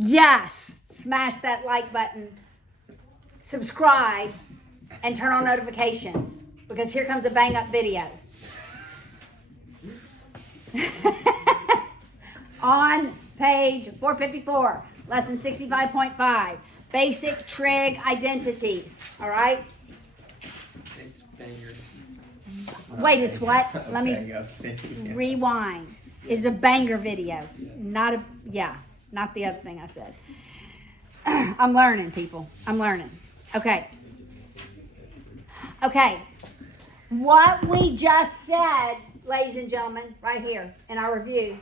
Yes, smash that like button, subscribe, and turn on notifications because here comes a bang up video. On page 454, lesson 65.5, basic trig identities. All right? It's banger. Wait, it's what? Let me rewind. It's a banger video. Not the other thing I said. I'm learning, people. I'm learning. Okay. What we just said, ladies and gentlemen, right here in our review,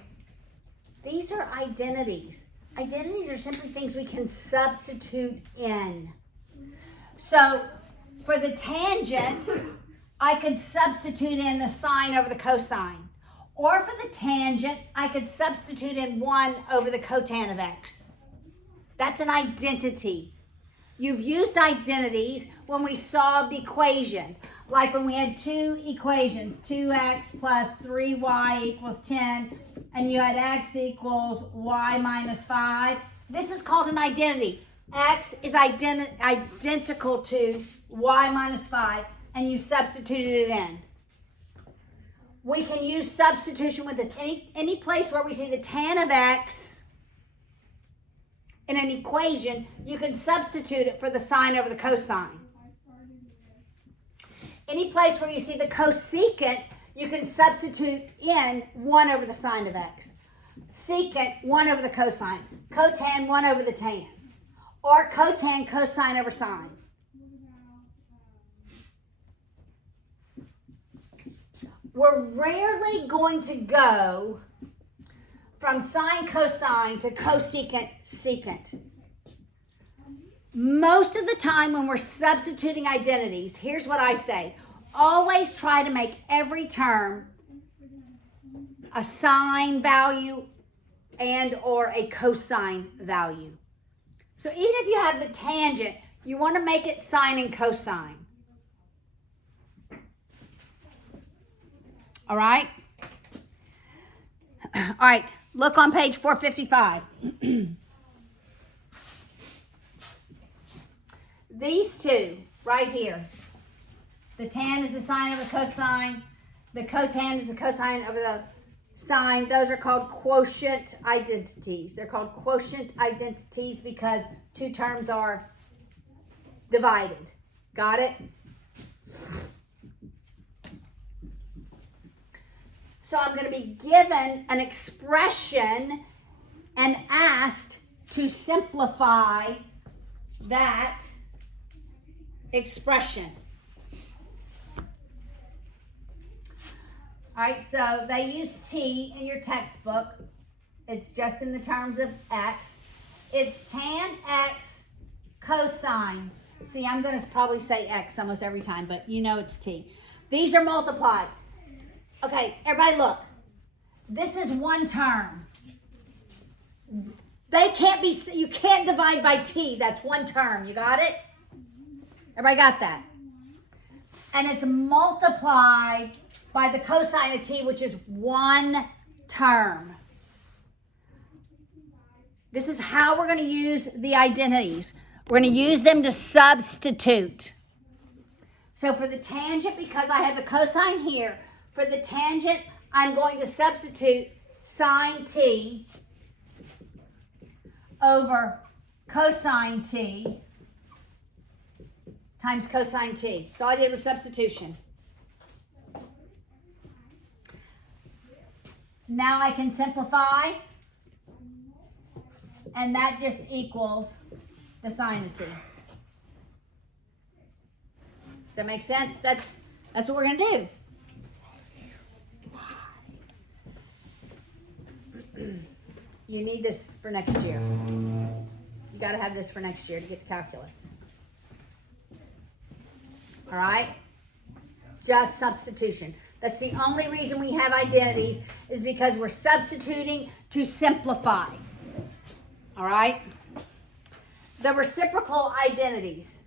these are identities. Identities are simply things we can substitute in. So, for the tangent, I could substitute in the sine over the cosine. Or for the tangent, I could substitute in 1 over the cotan of x. That's an identity. You've used identities when we solved equations. Like when we had two equations, 2x plus 3y equals 10, and you had x equals y minus 5. This is called an identity. X is identical to y minus 5, and you substituted it in. We can use substitution with this. Any place where we see the tan of x in an equation, you can substitute it for the sine over the cosine. Any place where you see the cosecant, you can substitute in 1 over the sine of x. Secant, 1 over the cosine. Cotan, 1 over the tan. Or cotan, cosine over sine. We're rarely going to go from sine cosine to cosecant secant. Most of the time when we're substituting identities, here's what I say. Always try to make every term a sine value and or a cosine value. So even if you have the tangent, you want to make it sine and cosine. All right? All right, look on page 455. These two right here, the tan is the sine over the cosine, the cotan is the cosine over the sine. Those are called quotient identities. They're called quotient identities because two terms are divided. Got it? So I'm going to be given an expression and asked to simplify that expression. All right, so they use t in your textbook. It's just in the terms of x. It's tan x cosine. See, I'm going to probably say x almost every time, but you know it's t. These are multiplied. Okay, everybody look. This is one term. They can't be, you can't divide by t. That's one term. You got it? Everybody got that? And it's multiplied by the cosine of t, which is one term. This is how we're going to use the identities. We're going to use them to substitute. So for the tangent, because I have the cosine here, for the tangent, I'm going to substitute sine t over cosine t times cosine t. So all I did was substitution. Now I can simplify, and that just equals the sine of t. Does that make sense? That's what we're going to do. You need this for next year. You got to have this for next year to get to calculus. All right? Just substitution. That's the only reason we have identities is because we're substituting to simplify. All right? The reciprocal identities.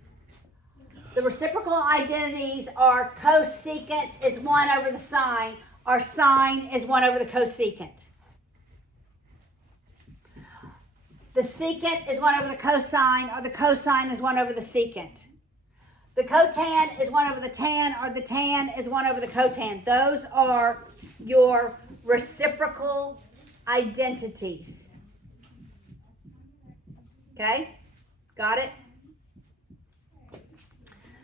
The reciprocal identities are cosecant is 1 over the sine, or sine is 1 over the cosecant. The secant is 1 over the cosine, or the cosine is 1 over the secant. The cotan is 1 over the tan, or the tan is 1 over the cotan. Those are your reciprocal identities. Okay? Got it?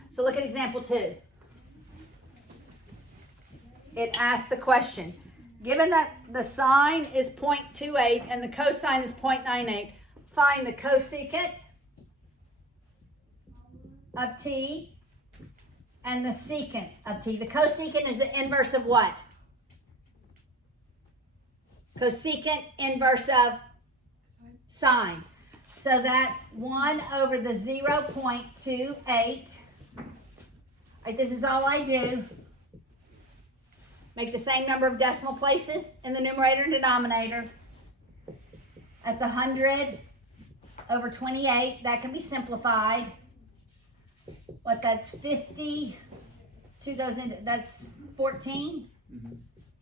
So look at example 2. It asks the question, given that the sine is 0.28 and the cosine is 0.98, find the cosecant of t and the secant of t. The cosecant is the inverse of what? Cosecant inverse of sine. So that's 1 over the 0.28. Right, this is all I do. Make the same number of decimal places in the numerator and denominator. That's 100 over 28. That can be simplified. What, that's 50. 2 goes into, that's 14.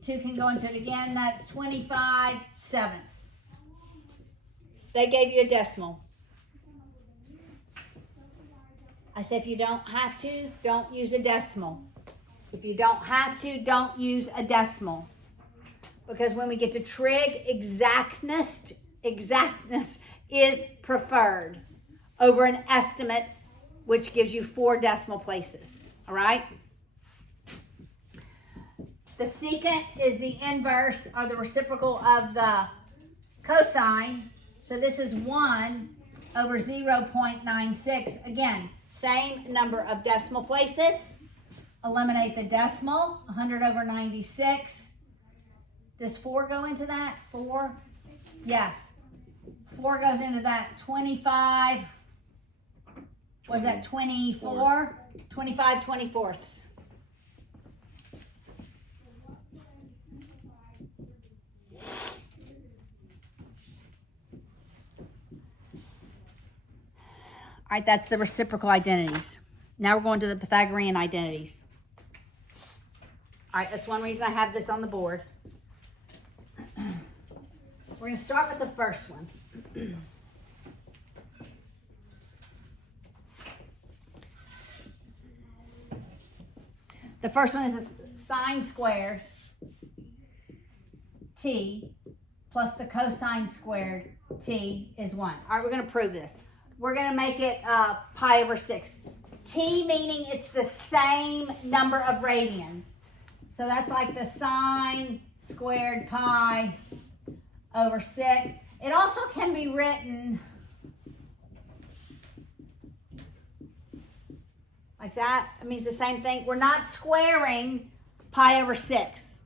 2 can go into it again. That's 25 sevenths. They gave you a decimal. I said if you don't have to, don't use a decimal. If you don't have to, don't use a decimal. Because when we get to trig, exactness is preferred over an estimate, which gives you 4 decimal places. All right? The secant is the inverse or the reciprocal of the cosine. So this is 1 over 0.96. Again, same number of decimal places. Eliminate the decimal, 100 over 96. Does 4 go into that? 4? Yes. 4 goes into that. 25. Was that 24? 25 24ths. All right, that's the reciprocal identities. Now we're going to the Pythagorean identities. All right, that's one reason I have this on the board. We're going to start with the first one. The first one is a sine squared t plus the cosine squared t is 1. All right, we're going to prove this. We're going to make it pi over 6. T meaning it's the same number of radians. So that's like the sine squared pi over 6. It also can be written like that. It means the same thing. We're not squaring pi over 6.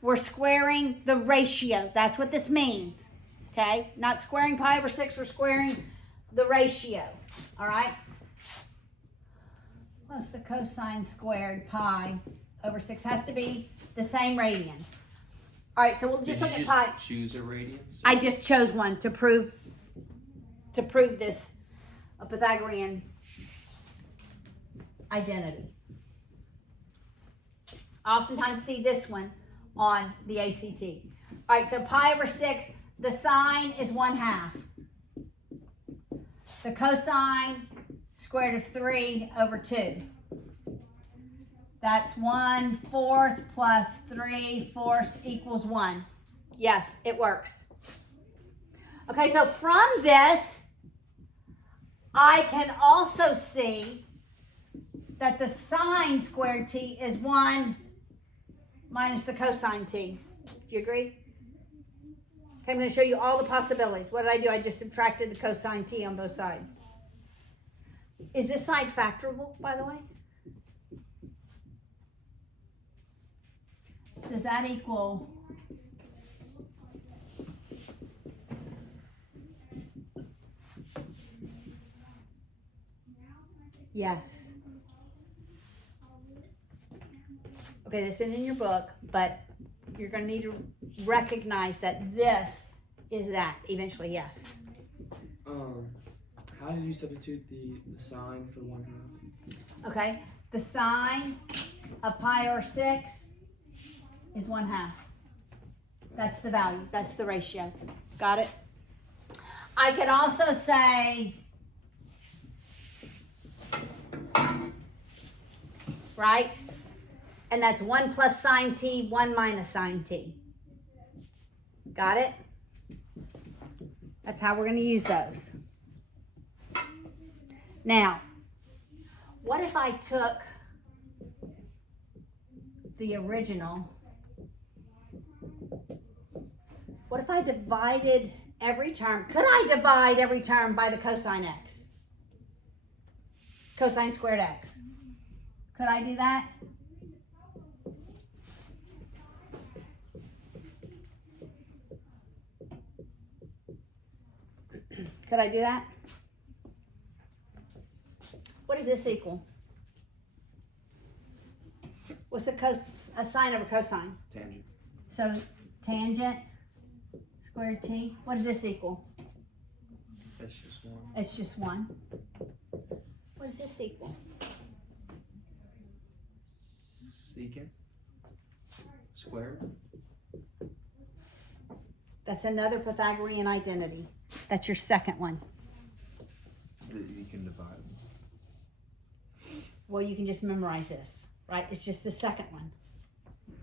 We're squaring the ratio. That's what this means. Okay? Not squaring pi over 6. We're squaring the ratio. All right? Plus the cosine squared pi over 6 has to be the same radians. All right, so we'll just look at pi. Choose a radians? I just chose one to prove this a Pythagorean identity. I oftentimes see this one on the ACT. All right, so pi over 6, the sine is 1/2. The cosine square root of 3 over 2. That's 1/4 plus 3/4 equals 1. Yes, it works. Okay, so from this, I can also see that the sine squared t is 1 minus the cosine t. Do you agree? Okay, I'm going to show you all the possibilities. What did I do? I just subtracted the cosine t on both sides. Is this side factorable, by the way? Does that equal yes. Okay, this isn't in your book, but you're going to need to recognize that this is that eventually, yes. How did you substitute the sign for 1/2? Okay, the sine of pi over 6 is 1/2. That's the value. That's the ratio. Got it? I could also say, right? And that's 1 plus sine t, 1 minus sine t. Got it? That's how we're going to use those. Now, what if I took the original? What if I divided every term? Could I divide every term by the cosine x? Cosine squared x. Could I do that? Could I do that? What does this equal? What's the sine over cosine? Tangent. So tangent squared t. What does this equal? That's just 1. It's just 1. What does this equal? Secant squared. That's another Pythagorean identity. That's your second one. That you can divide. Well, you can just memorize this, right? It's just the second one.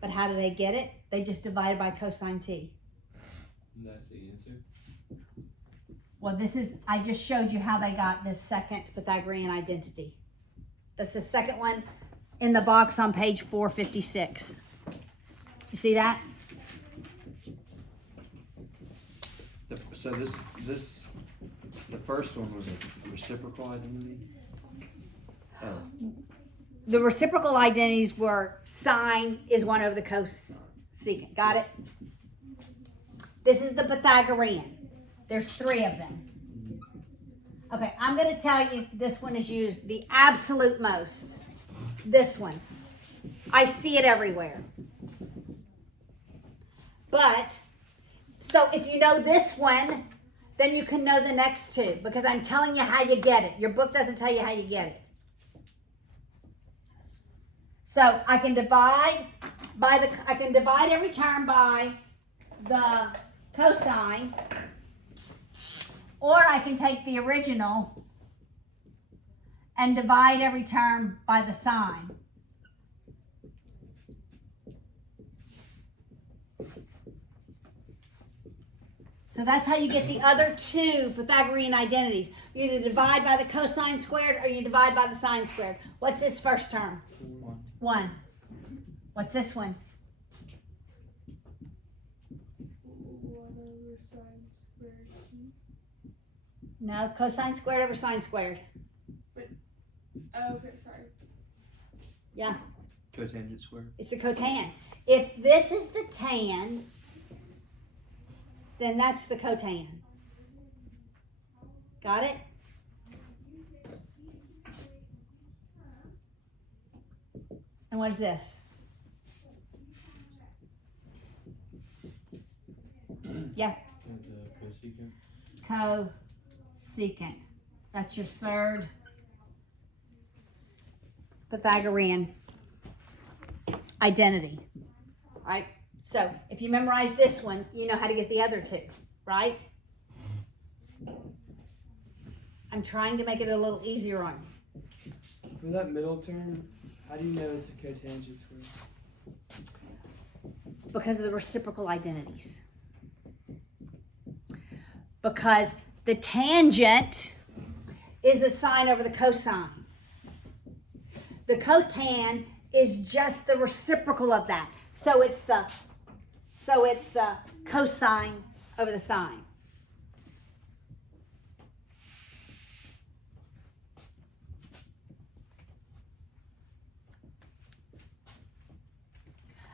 But how do they get it? They just divide by cosine t. And that's the answer. Well, I just showed you how they got this second Pythagorean identity. That's the second one in the box on page 456. You see that? So the first one was a reciprocal identity. Oh, The reciprocal identities were sine is 1 over the cosecant. Got it? This is the Pythagorean. There's 3 of them. Okay, I'm going to tell you this one is used the absolute most. This one. I see it everywhere. But, so if you know this one, then you can know the next 2 because I'm telling you how you get it. Your book doesn't tell you how you get it. So I can divide every term by the cosine, or I can take the original and divide every term by the sine. So that's how you get the other 2 Pythagorean identities. You either divide by the cosine squared or you divide by the sine squared. What's this first term? 1. What's this one? 1 over sine squared t. No, cosine squared over sine squared. Oh, okay, sorry. Yeah, cotangent squared. it's the cotan. If this is the tan, then that's the cotan. Got it? And what is this? Yeah, And the cosecant. cosecant. That's your third Pythagorean identity. Right? So if you memorize this one, you know how to get the other 2, right? I'm trying to make it a little easier on you. For that middle term, how do you know it's a cotangent squared? Because of the reciprocal identities. Because the tangent is the sine over the cosine. The cotan is just the reciprocal of that. So it's the cosine over the sine.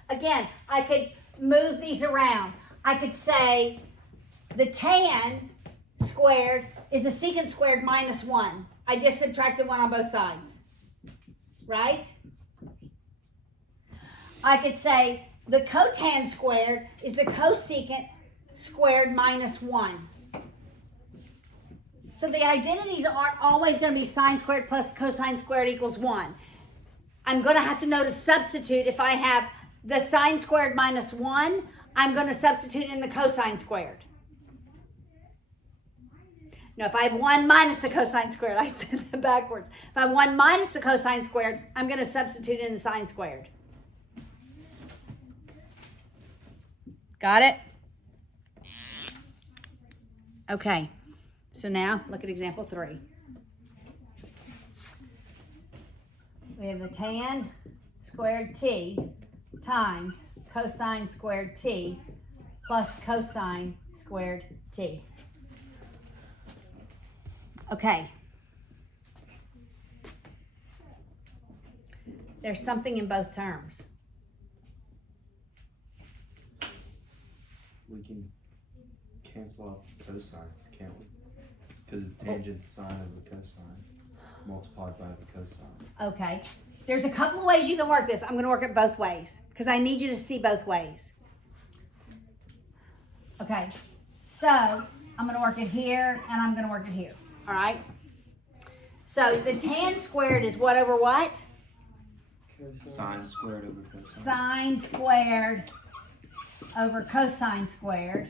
Again, I could move these around. I could say the tan squared is the secant squared minus 1. I just subtracted 1 on both sides. Right? I could say the cotan squared is the cosecant squared minus 1. So the identities aren't always going to be sine squared plus cosine squared equals 1. I'm going to have to know to substitute. If I have the sine squared minus 1, I'm going to substitute in the cosine squared. No, if I have 1 minus the cosine squared, I said that backwards. If I have 1 minus the cosine squared, I'm going to substitute in the sine squared. Got it? Okay. So now, look at example 3. We have the tan squared t times cosine squared t plus cosine squared t. Okay. There's something in both terms. We can cancel out cosines, can't we? Because the tangent's sine of the cosine multiplied by the cosine. Okay. There's a couple of ways you can work this. I'm going to work it both ways because I need you to see both ways. Okay. So I'm going to work it here and I'm going to work it here. All right. So the tan squared is what over what? Sine squared over cosine. Sine squared over cosine squared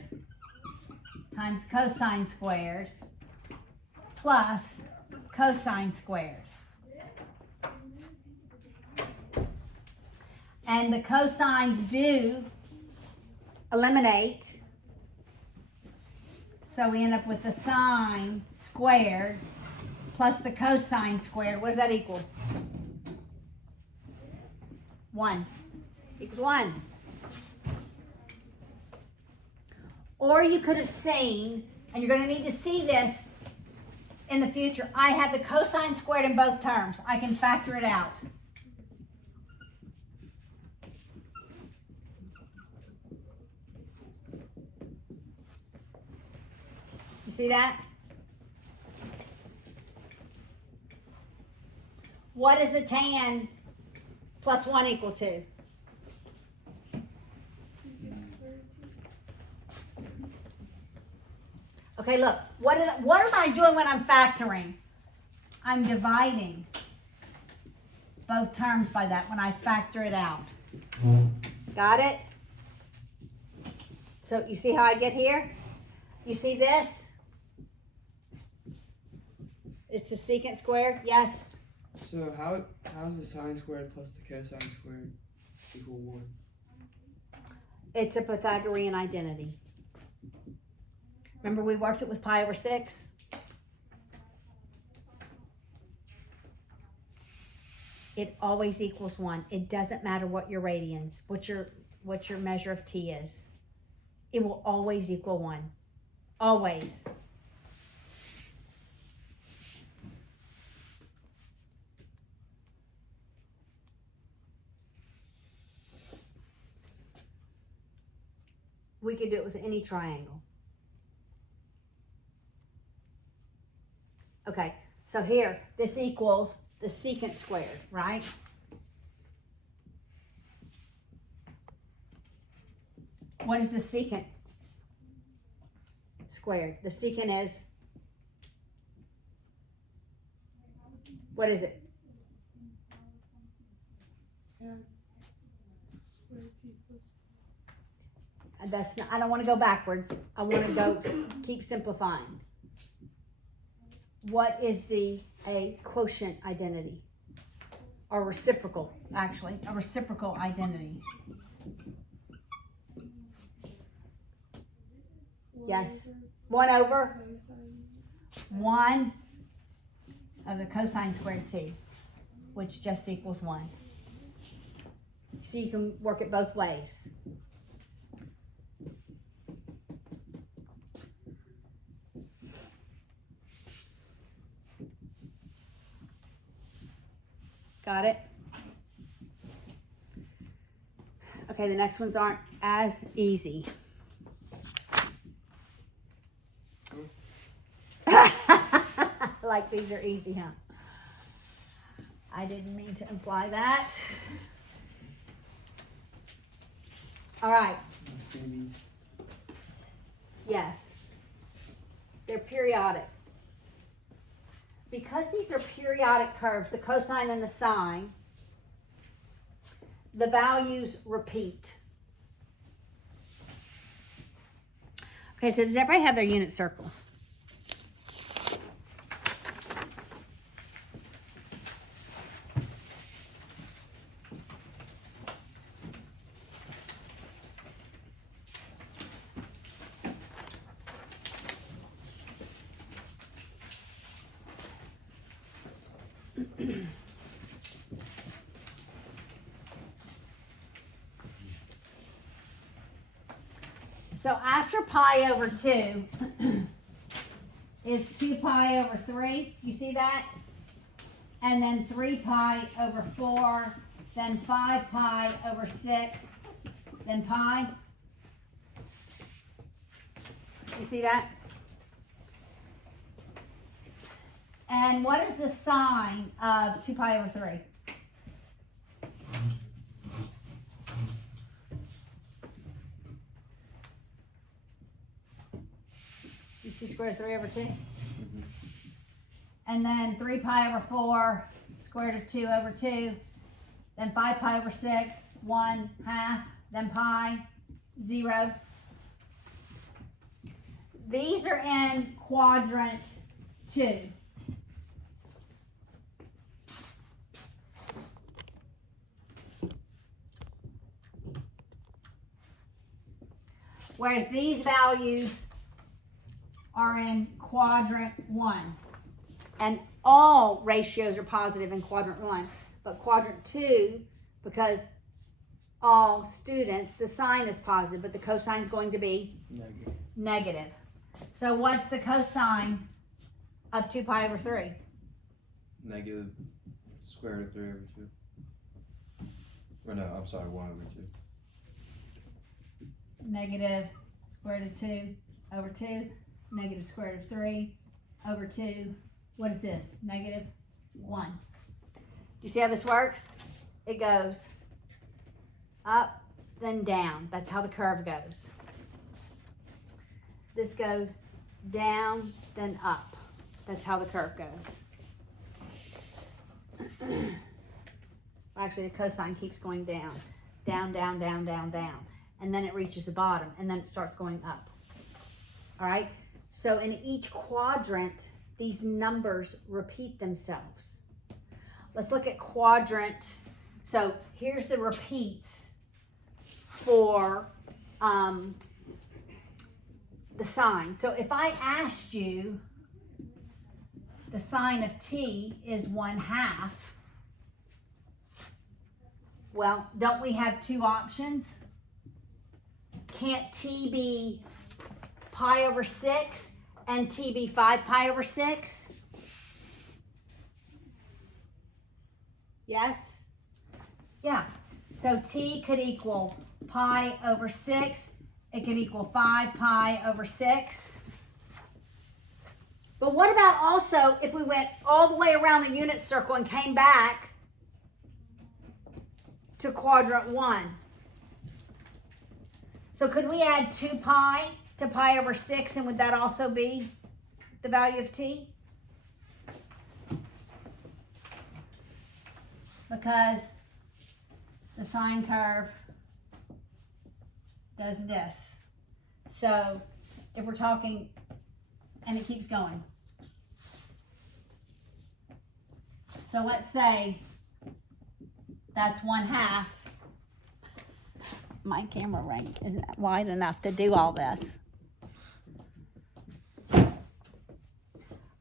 times cosine squared plus cosine squared. And the cosines do eliminate. So we end up with the sine squared plus the cosine squared. What does that equal? 1. Equals 1. Or you could have seen, and you're going to need to see this in the future, I have the cosine squared in both terms. I can factor it out. You see that? What is the tan plus 1 equal to? Okay, look, what am I doing when I'm factoring? I'm dividing both terms by that when I factor it out. Got it? So you see how I get here? You see this? It's the secant squared, yes? So how is the sine squared plus the cosine squared equal 1? It's a Pythagorean identity. Remember we worked it with pi over 6? It always equals 1. It doesn't matter what your radians, what your measure of t is. It will always equal 1. Always. We could do it with any triangle. Okay, so here, this equals the secant squared, right? What is the secant squared? The secant is, what is it? That's not, I don't want to go backwards. I want to go keep simplifying. What is a quotient identity? Or reciprocal, actually. A reciprocal identity. Yes. 1 over 1 of the cosine squared t, which just equals 1. So you can work it both ways. Got it? Okay, the next ones aren't as easy. Like these are easy, huh? I didn't mean to imply that. All right. Maybe. Yes. They're periodic. Because these are periodic curves, the cosine and the sine, the values repeat. Okay, so does everybody have their unit circle? So after pi over 2 is 2 pi over 3. You see that? And then 3 pi over 4, then 5 pi over 6, then pi. You see that? And what is the sign of 2 pi over 3? You see square root of 3 over 2? And then 3 pi over 4, square root of 2 over 2. Then 5 pi over 6, 1 half. Then pi, 0. These are in quadrant 2. Whereas these values are in quadrant 1. And all ratios are positive in quadrant 1. But quadrant 2, because all students, the sign is positive, but the cosine is going to be negative. So what's the cosine of 2 pi over 3? Negative square root of 3 over 2. Or no, I'm sorry, 1 over 2. Negative square root of 2 over 2. Negative square root of 3 over 2. What is this? Negative 1. You see how this works? It goes up, then down. That's how the curve goes. This goes down, then up. That's how the curve goes. Actually, the cosine keeps going down. Down, down, down, down, down. And then it reaches the bottom, and then it starts going up. All right? So in each quadrant, these numbers repeat themselves. Let's look at quadrant. So here's the repeats for the sign. So if I asked you, the sign of t is 1/2. Well, don't we have two options? Can't t be pi over 6 and t be 5 pi over 6? Yes? Yeah. So t could equal pi over 6. It could equal 5 pi over 6. But what about also if we went all the way around the unit circle and came back to quadrant 1? So could we add 2 pi to pi over 6, and would that also be the value of t? Because the sine curve does this. So if we're talking, and it keeps going. So let's say that's 1/2. My camera range isn't wide enough to do all this.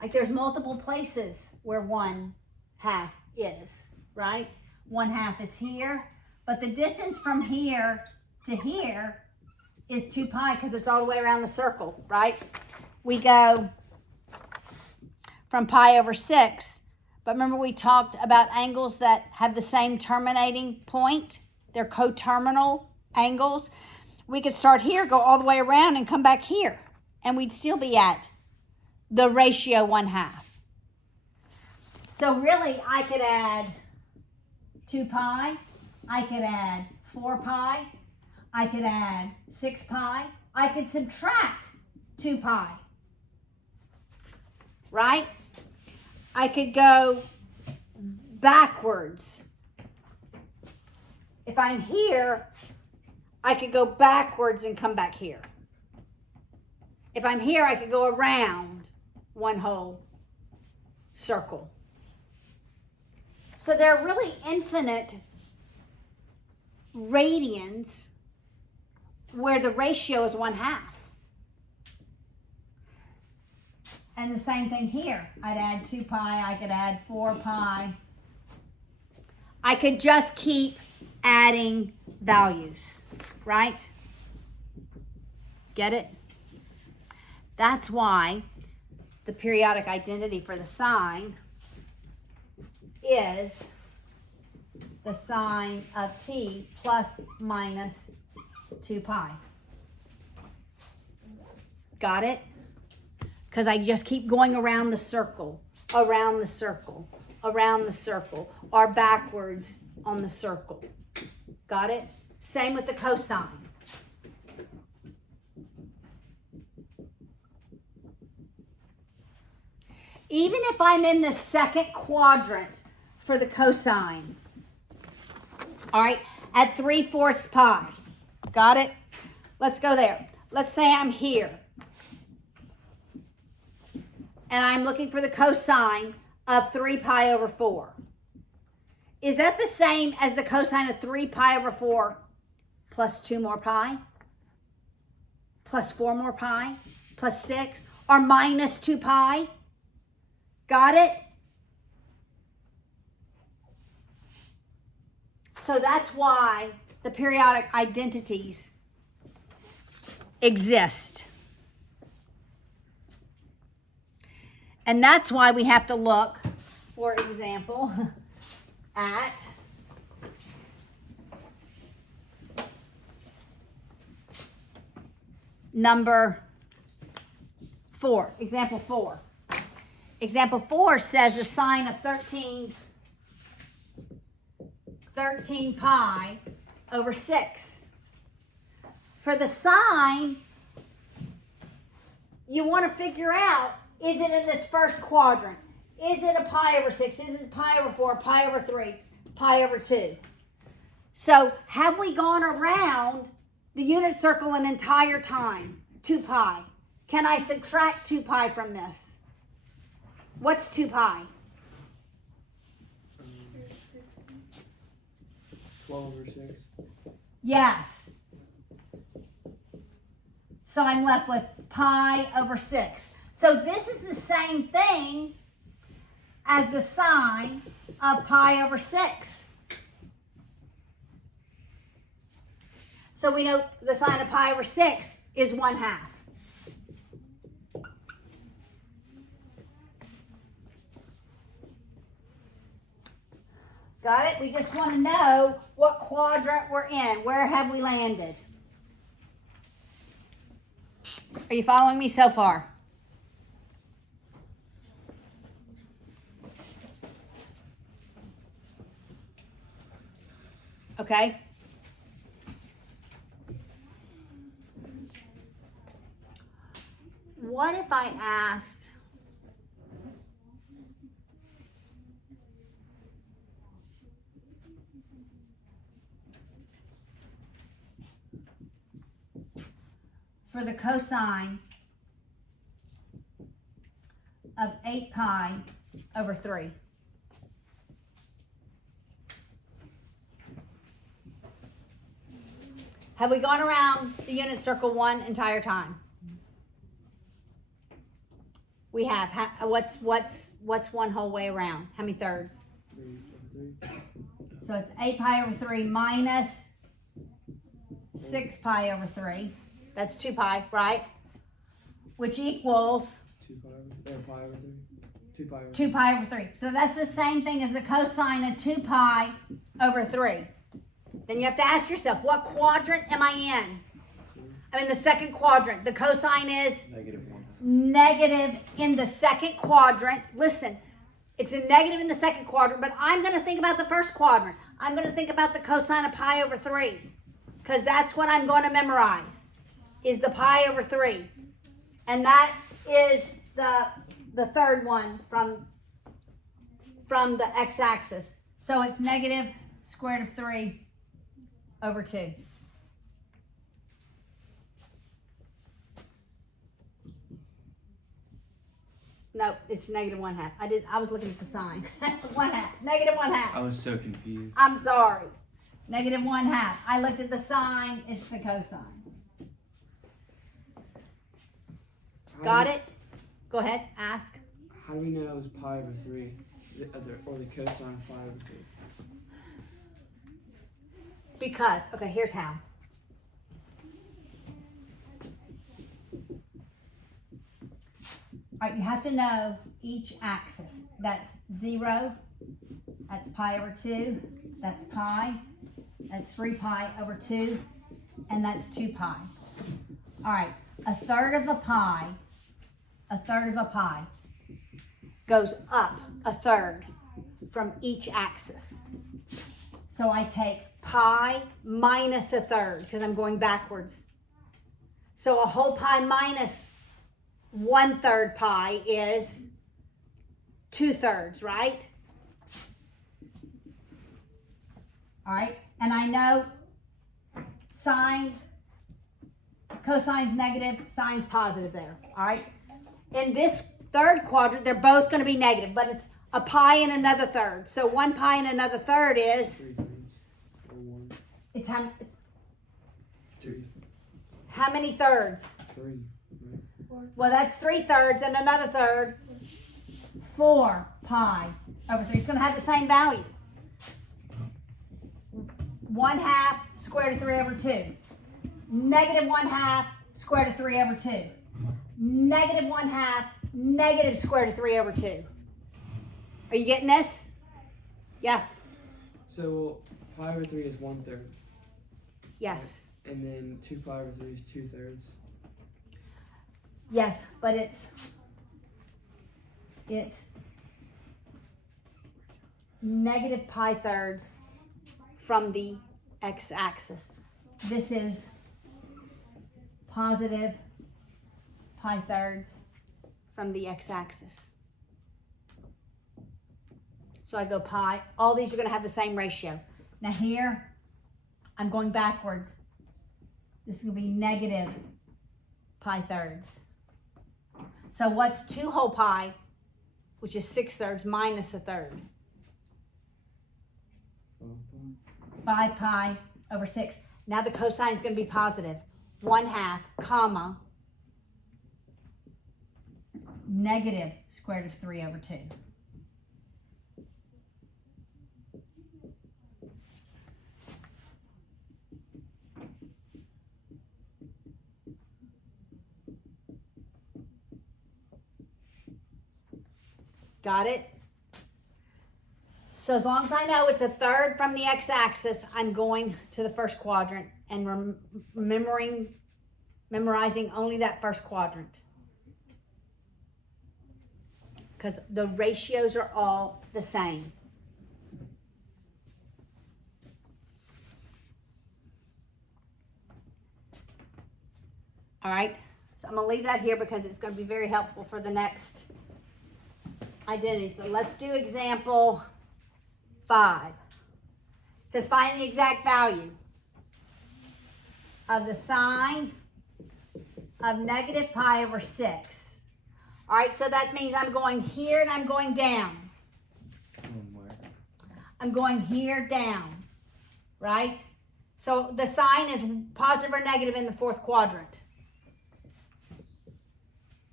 Like there's multiple places where 1/2 is, right? 1/2 is here, but the distance from here to here is 2 pi because it's all the way around the circle, right? We go from pi over 6, but remember we talked about angles that have the same terminating point? They're coterminal angles. We could start here, go all the way around and come back here, and we'd still be at the ratio 1/2. So really I could add 2 pi, I could add 4 pi, I could add 6 pi, I could subtract 2 pi, right? I could go backwards. If I'm here, I could go backwards and come back here. If I'm here, I could go around one whole circle. So there are really infinite radians where the ratio is 1/2. And the same thing here. I'd add 2 pi, I could add 4 pi, I could just keep adding values, right? Get it? That's why the periodic identity for the sine is the sine of t plus minus 2 pi. Got it? Because I just keep going around the circle, around the circle, around the circle, or backwards on the circle. Got it? Same with the cosine. Even if I'm in the second quadrant for the cosine, all right, at 3/4 pi. Got it? Let's go there. Let's say I'm here. And I'm looking for the cosine of 3 pi over 4. Is that the same as the cosine of 3 pi over 4 plus 2 more pi? Plus 4 more pi? Plus 6? Or minus 2 pi? Got it? So that's why the periodic identities exist. And that's why we have to look, for example, at number 4, example 4. Example 4 says the sine of 13 pi over 6. For the sine, you want to figure out, is it in this first quadrant? Is it a pi over 6? Is it pi over 4, pi over 3, pi over 2? So have we gone around the unit circle an entire time? 2 pi. Can I subtract 2 pi from this? What's 2 pi? 12 over 6. Yes. So I'm left with pi over 6. So this is the same thing as the sine of pi over 6. So we know the sine of pi over 6 is 1/2. Got it? We just want to know what quadrant we're in. Where have we landed? Are you following me so far? Okay. What if I asked, for the cosine of 8 pi over 3? Have we gone around the unit circle one entire time? We have. What's one whole way around? How many thirds? 3 over 3. So it's 8 pi over 3 minus 6 pi over 3. That's 2 pi, right? Which equals 2 pi over, pi over 3. 2 pi over 2 pi over 3. So that's the same thing as the cosine of 2 pi over 3. Then you have to ask yourself, what quadrant am I in? I'm in the second quadrant. The cosine is -1. negative in the second quadrant. Listen, it's a negative in the second quadrant, but I'm going to think about the first quadrant. I'm going to think about the cosine of pi over 3, because that's what I'm going to memorize, is the pi over 3. And that is the third one from the x-axis. So it's negative square root of 3 over 2. No, it's negative 1/2. I was looking at the sign. 1/2. Negative 1/2. I was so confused. I'm sorry. Negative 1/2. I looked at the sign. It's the cosine. Got it? Go ahead. Ask. How do we know it was pi over 3? Or the cosine of pi over 3? Because, okay, here's how. All right, you have to know each axis. That's 0, that's pi over 2, that's pi, that's 3 pi over 2, and that's 2 pi. All right, a third of a pi goes up a third from each axis. So I take pi minus a third because I'm going backwards. So a whole pi minus 1/3 pi is 2/3, right? All right, and I know sine, cosine's negative, sine's positive there, all right? In this third quadrant, they're both going to be negative, but it's a pi and another third. So 1 pi and another third is, 3 thirds. Or 1. it's 2. how many thirds? 3. Right? Well, that's 3/3 and another third. 4 pi over 3. It's going to have the same value. 1/2 square root of 3 over 2. Negative 1/2 square root of 3 over 2. Negative 1/2 negative square root of 3 over 2. Are you getting this? Yeah. So pi over 3 is 1/3. Yes. And then 2 pi over 3 is 2/3. Yes, but it's negative pi thirds from the x-axis. This is positive pi thirds from the x-axis. So I go pi. All these are going to have the same ratio. Now here, I'm going backwards. This is going to be negative pi thirds. So what's 2 whole pi, which is 6/3, minus a third? 5 pi over 6. Now the cosine is going to be positive. 1/2, comma, negative square root of 3 over 2. Got it? So as long as I know it's a third from the x-axis, I'm going to the first quadrant and memorizing only that first quadrant. Because the ratios are all the same. All right, so I'm going to leave that here because it's going to be very helpful for the next identities. But let's do example 5. It says find the exact value of the sine of negative pi over 6. All right, so that means I'm going here and I'm going down. Where? I'm going here down, right? So the sign is positive or negative in the fourth quadrant.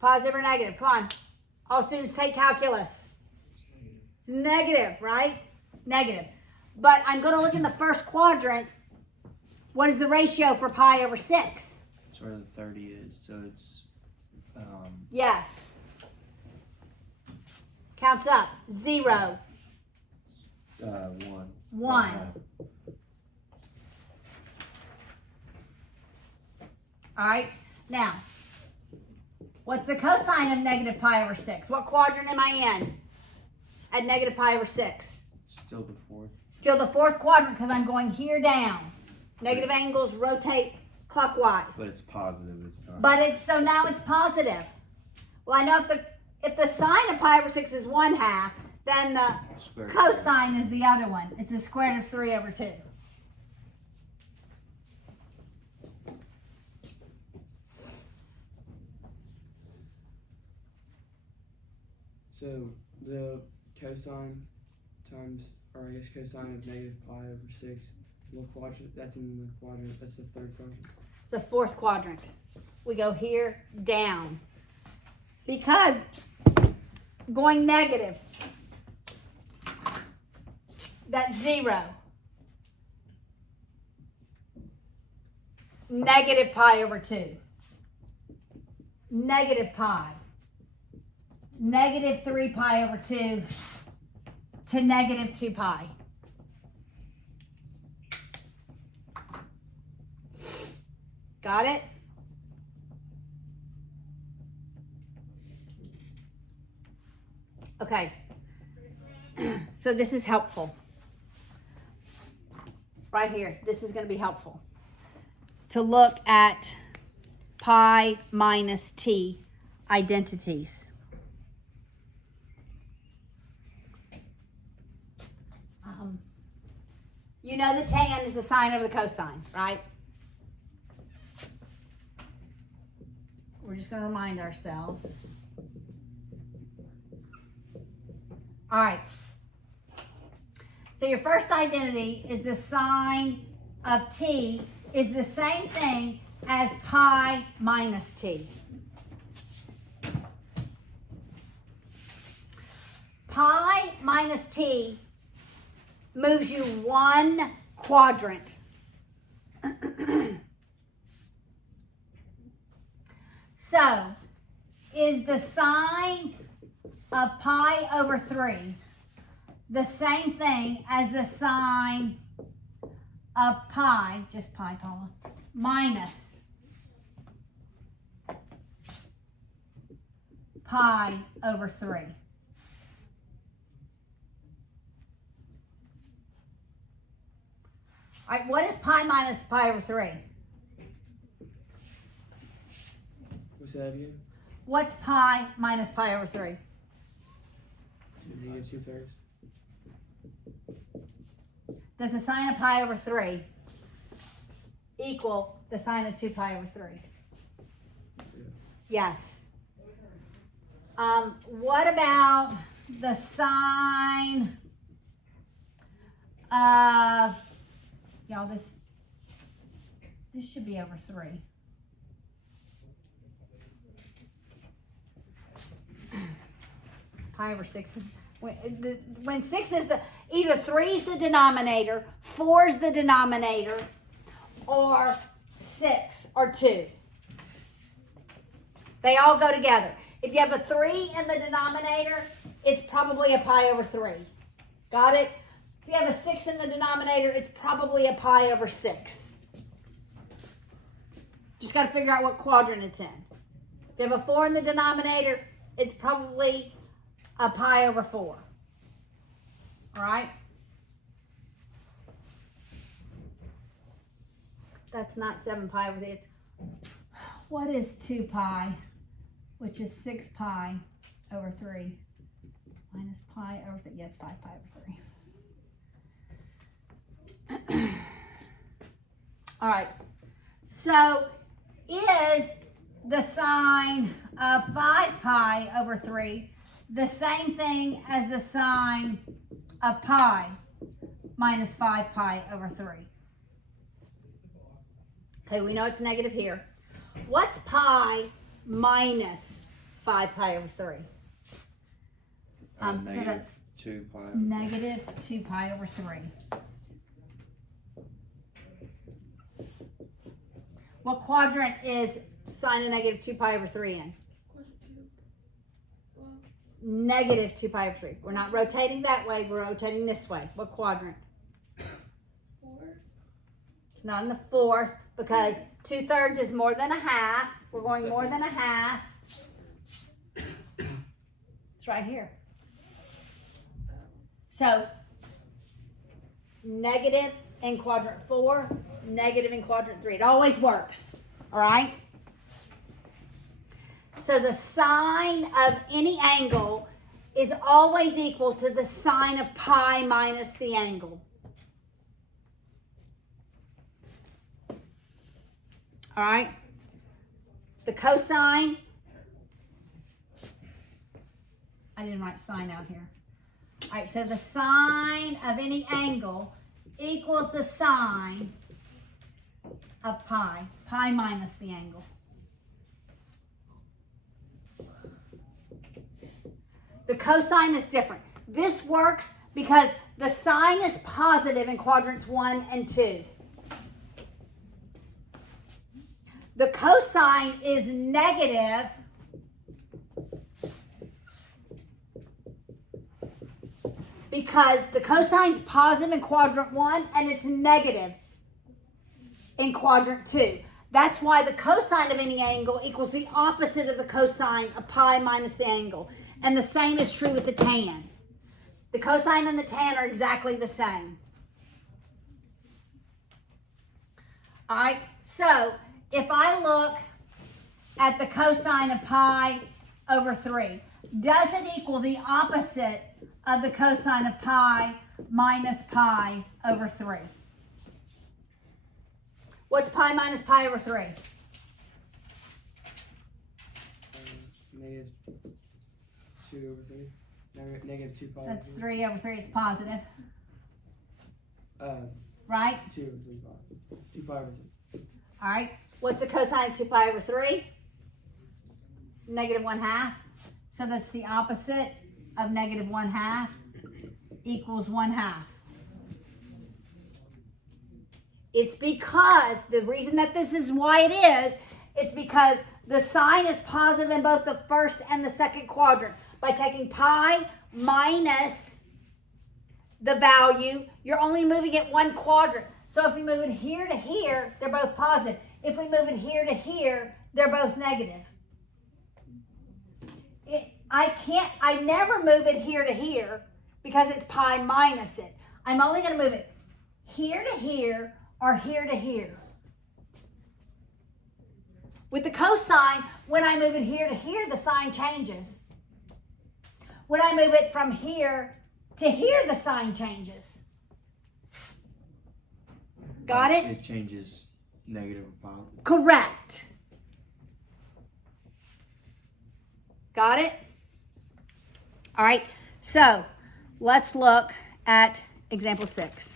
Positive or negative? Come on. All students take calculus. It's negative, right? Negative. But I'm going to look in the first quadrant. What is the ratio for pi over 6? That's where the 30 is. So it's Yes. Counts up. 0. 1. 1. All right. Now, what's the cosine of negative pi over 6? What quadrant am I in at negative pi over 6? Still the 4th. Still the fourth quadrant because I'm going here down. Negative angles rotate clockwise. But it's positive this time. But it's so now it's positive. Well, I know if the sine of pi over 6 is 1/2, then the Square root. cosine is the other one. It's the square root of 3 over 2. So the cosine times, or I guess cosine of negative pi over 6, what quadrant? That's in the quadrant. That's the third quadrant. It's the fourth quadrant. We go here down. Because going negative, that's 0. negative pi over 2. Negative pi. Negative 3 pi over 2 to negative 2 pi. Got it? Okay. So this is helpful. Right here. This is going to be helpful. To look at pi minus t identities. You know the tan is the sine over the cosine, right? We're just going to remind ourselves. All right. So your first identity is the sine of t is the same thing as pi minus t. Pi minus t moves you one quadrant. So, is the sine of pi over 3 the same thing as the sine of pi, just pi, Paula, minus pi over 3? All right, what is pi minus pi over 3? What's that again? What's pi minus pi over 3? Negative 2/3. Does the sine of pi over 3 equal the sine of 2 pi over 3? Yes. What about the sine of, y'all, this should be over 3. Pi over 6 is, when 6 is the, either 3 is the denominator, 4 is the denominator, or 6 or 2. They all go together. If you have a 3 in the denominator, it's probably a pi over 3. Got it? If you have a 6 in the denominator, it's probably a pi over 6. Just got to figure out what quadrant it's in. If you have a 4 in the denominator, it's probably a pi over 4. All right? That's not 7 pi over 3. It's, what is 2 pi, which is 6 pi over 3, minus pi over 3. Yeah, it's 5 pi over 3. All right. So is the sine of 5 pi over 3 the same thing as the sine of pi minus 5 pi over 3? Okay, we know it's negative here. What's pi minus 5 pi over 3? So that's 2 pi. negative 2 pi over 3. What quadrant is sine of negative 2 pi over 3 in? Negative 2 pi over 3. We're not rotating that way, we're rotating this way. What quadrant? 4. It's not in the fourth because 2/3 is more than a half. We're going more than a half. It's right here. So, negative in quadrant 4, negative in quadrant 3. It always works. All right? So the sine of any angle is always equal to the sine of pi minus the angle. All right? The cosine, I didn't write sine out here. All right, so the sine of any angle equals the sine of pi minus the angle. The cosine is different. This works because the sine is positive in quadrants 1 and 2. The cosine is negative because the cosine's positive in quadrant 1 and it's negative in quadrant 2. That's why the cosine of any angle equals the opposite of the cosine of pi minus the angle. And the same is true with the tan. The cosine and the tan are exactly the same. All right, so if I look at the cosine of pi over 3, does it equal the opposite of the cosine of pi minus pi over 3? What's pi minus pi over 3? Negative 2 over 3. Negative 2 pi. That's 3 over 3 is positive, Uh, right? 2 over 3 pi. 2 pi over 3. All right. What's the cosine of 2 pi over 3? Negative 1/2. So that's the opposite of negative 1/2 equals 1/2. It's because, the reason that this is why it is, it's because the sign is positive in both the first and the second quadrant. By taking pi minus the value, you're only moving it one quadrant. So if we move it here to here, they're both positive. If we move it here to here, they're both negative. I never move it here to here because it's pi minus it. I'm only going to move it here to here or here to here. With the cosine, when I move it here to here, the sign changes. When I move it from here to here, the sign changes. Got it? It changes negative or positive. Correct. Got it? All right, so let's look at example 6.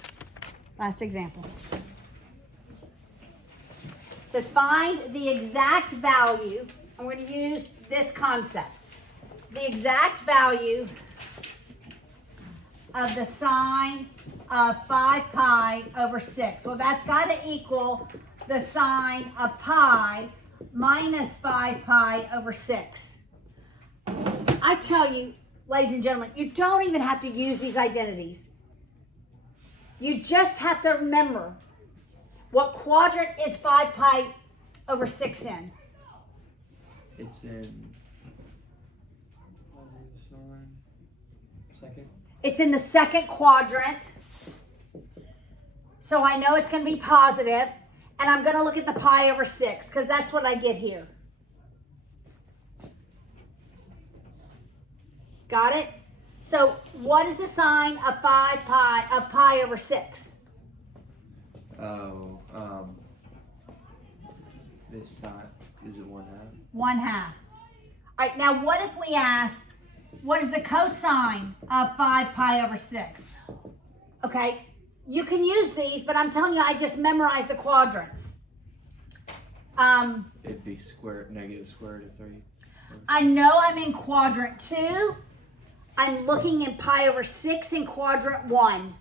Last example. It says find the exact value. I'm going to use this concept. The exact value of the sine of 5 pi over 6. Well, that's got to equal the sine of pi minus 5 pi over 6. I tell you, ladies and gentlemen, you don't even have to use these identities. You just have to remember what quadrant is 5 pi over 6 in. It's in Second. It's in the second quadrant. So I know it's going to be positive, and I'm going to look at the pi over 6 because that's what I get here. Got it? So what is the sign of 5 pi of pi over 6? this side is it 1/2? 1/2. All right, now what if we asked, what is the cosine of 5 pi over 6? Okay, you can use these, but I'm telling you, I just memorized the quadrants. It'd be negative square root of 3. I know I'm in quadrant 2. I'm looking in pi over 6 in quadrant 1.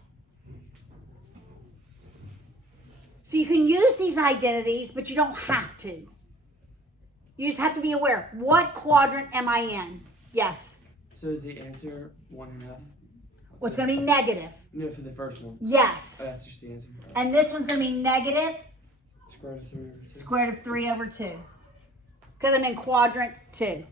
So you can use these identities, but you don't have to. You just have to be aware. What quadrant am I in? Yes. So is the answer 1/2? What's going to be negative? No, for the first one. Yes. Oh, that's just the answer. Right. And this one's going to be negative Square root of 3 over 2. square root of 3 over 2. Because I'm in quadrant 2.